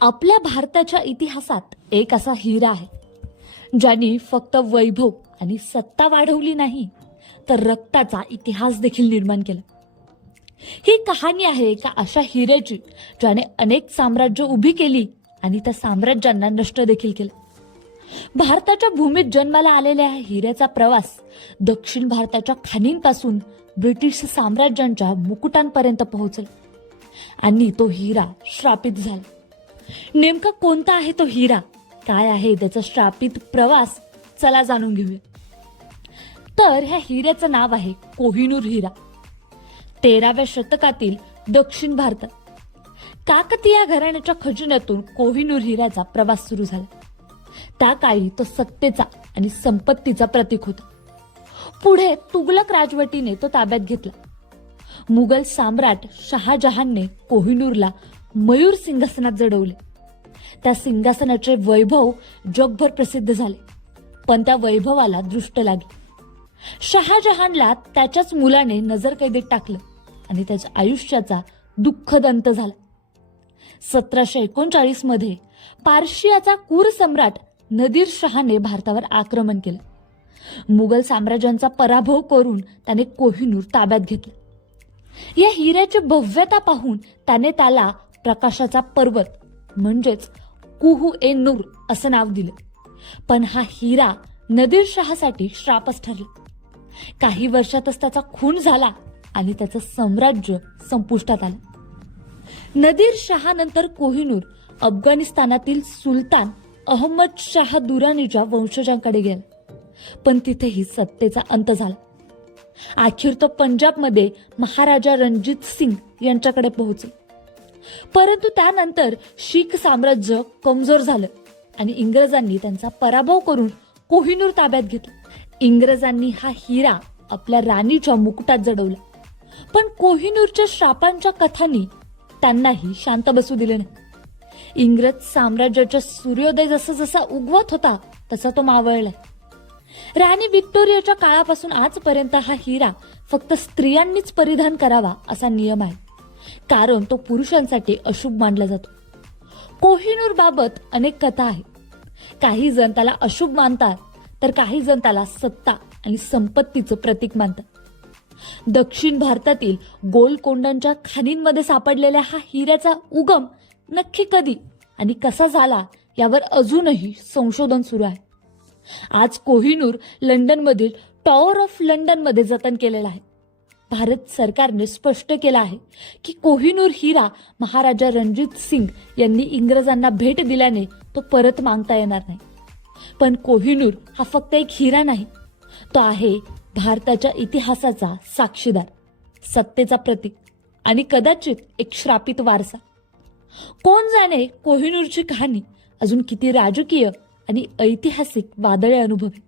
आपल्या भारताच्या इतिहासात एक असा हिरा आहे ज्यांनी फक्त वैभव आणि सत्ता वाढवली नाही तर रक्ताचा इतिहास देखील निर्माण केला. ही कहाणी आहे एका अशा हिऱ्याची ज्याने अनेक साम्राज्य उभी केली आणि त्या साम्राज्यांना नष्ट देखील केलं. भारताच्या भूमीत जन्माला आलेल्या हिऱ्याचा प्रवास दक्षिण भारताच्या खाणींपासून ब्रिटिश साम्राज्यांच्या मुकुटांपर्यंत पोहोचला आणि तो हिरा श्रापित झाला. नेमका कोणता आहे तो हिरा? काय आहे त्याचा श्रापित प्रवास? चला जाणून घेऊया. तर ह्या हिऱ्याचं नाव आहे कोहिनूर हिरा. तेराव्या शतकातील दक्षिण भारतात. काकतीय घराण्याच्या खजिन्यातून कोहिनूर हिऱ्याचा प्रवास सुरू झाला. त्या काळी तो सत्तेचा आणि संपत्तीचा प्रतीक होता. पुढे तुगलक राजवटीने तो ताब्यात घेतला. मुघल सम्राट शहाजहानने कोहिनूरला मयूर सिंहासनात जडवले. त्या सिंहासनाचे वैभव जगभर प्रसिद्ध झाले. पण त्या वैभवाला दृष्ट लागली. शहाजहानला त्याच्याच मुलाने नजरकैदेत टाकलं आणि त्याच्या आयुष्याचा दुःखद अंत झाला. सतराशे एकोणचाळीसमध्ये पार्शियाचा कुर सम्राट नदीर शहाने भारतावर आक्रमण केलं. मुघल साम्राज्यांचा पराभव करून त्याने कोहिनूर ताब्यात घेतलं. या हिऱ्याची भव्यता पाहून त्याने त्याला प्रकाशाचा पर्वत म्हणजेच कुहू ए नूर असं नाव दिलं. पण हा हिरा नदीर शहासाठी श्रापच ठरला. काही वर्षातच त्याचा खून झाला आणि त्याचं साम्राज्य संपुष्टात आलं. नदीर शहानंतर कोहिनूर अफगाणिस्तानातील सुलतान अहमद शाह दुरानीच्या वंशजांकडे गेला. पण तिथेही सत्तेचा अंत झाला. अखेर तो पंजाबमध्ये महाराजा रणजित सिंग यांच्याकडे पोहोचला. परंतु त्यानंतर शीख साम्राज्य कमजोर झालं आणि इंग्रजांनी त्यांचा पराभव करून कोहिनूर ताब्यात घेतला. इंग्रजांनी हा हिरा आपल्या राणीच्या मुकुटात जडवला. पण कोहिनूरच्या श्रापांच्या कथांनी त्यांनाही शांत बसू दिले नाही. इंग्रज साम्राज्याचा सूर्योदय जसा जसा उगवत होता तसा तो मावळला. राणी व्हिक्टोरियाच्या काळापासून आजपर्यंत हा हिरा फक्त स्त्रियांनीच परिधान करावा असा नियम आहे. कारण तो पुरुषांसाठी अशुभ मानला जातो. कोहिनूर बाबत अनेक कथा आहेत काही जण त्याला अशुभ मानतात तर काही जण त्याला सत्ता आणि संपत्तीचं प्रतीक मानतात. दक्षिण भारतातील गोलकोंडांच्या खाणींमध्ये सापडलेल्या हा हिऱ्याचा उगम नक्की कधी आणि कसा झाला यावर अजूनही संशोधन सुरू आहे. आज कोहिनूर लंडनमधील टॉवर ऑफ लंडनमध्ये जतन केलेला आहे. भारत सरकारने स्पष्ट केलं आहे की कोहिनूर हिरा महाराजा रणजित सिंग यांनी इंग्रजांना भेट दिल्याने तो परत मागता येणार नाही. पण कोहिनूर हा फक्त एक हिरा नाही तो आहे भारताच्या इतिहासाचा साक्षीदार सत्तेचा प्रतीक आणि कदाचित एक श्रापित वारसा. कोण जाणे कोहिनूरची कहाणी अजून किती राजकीय आणि ऐतिहासिक वादळे अनुभवी